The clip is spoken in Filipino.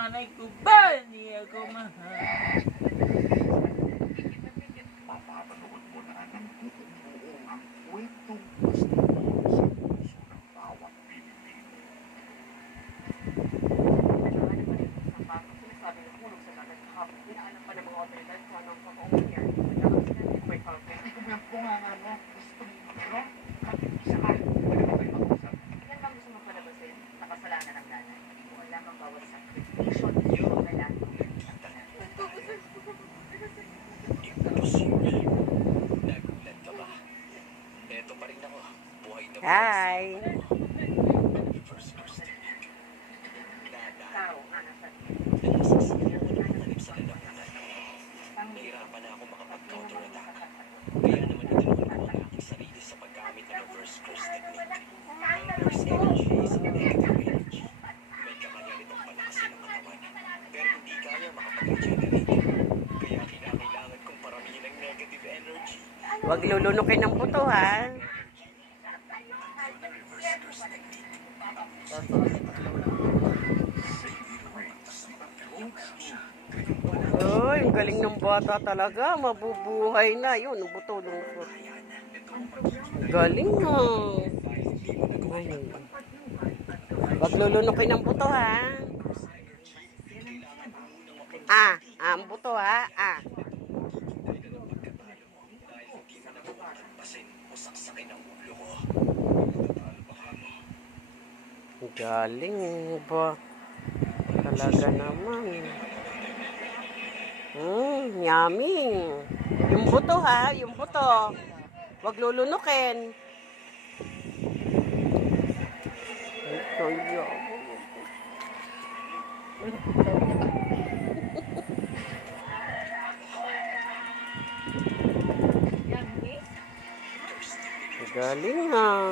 nanay ko ba hindi ako mahal? Papapanood mo na ng buo ang kwentong gusto mo sa puso ng bawat Pilipino. Sinasabi ng hulog sa dagat kahapon, inaalam pa ng mga otoridad kung anong pag-uwi yan. Nagkakasinantin may falcon. Hindi ko yung bungangan mo. Gusto mo ano? Isa ka. Pwede ba kayo mag-usap? Yan bang gusto mong palabasin? Nakasalanan ng nanay. Hindi mo alam ang bawat sakripisyon ng kailangan. Imposible. Nagulat ka ba? Eto pa rin ako. Buhay na buhay. Hi. First technique. Ikaw, anak sa Nalasasakyan ako ng panganib sa lalamunan. Nahirapan na ako makapag-counterattack. Kaya naman itinulong ko ang aking sarili sa paggamit ng reverse curse technique. Ang curse energy ay isang negative energy. May kakayahan itong palakasin ang katawan. Pero hindi kaya makapag-regenerate. Kaya kinakailangan kong paramihin ang negative energy. Huwag lulunukin ng buto, ha? Reverse curse technique. Uy, ang galing ng bata talaga. Mabubuhay na. Yun, ang buto. Galing, ha? Ay. Huwag lulunukin ng buto, ha? Ang buto, ha? Galing ba? Talaga naman. Yummy. Yung buto, ha? Yung buto. Huwag lulunukin. Galing, ha?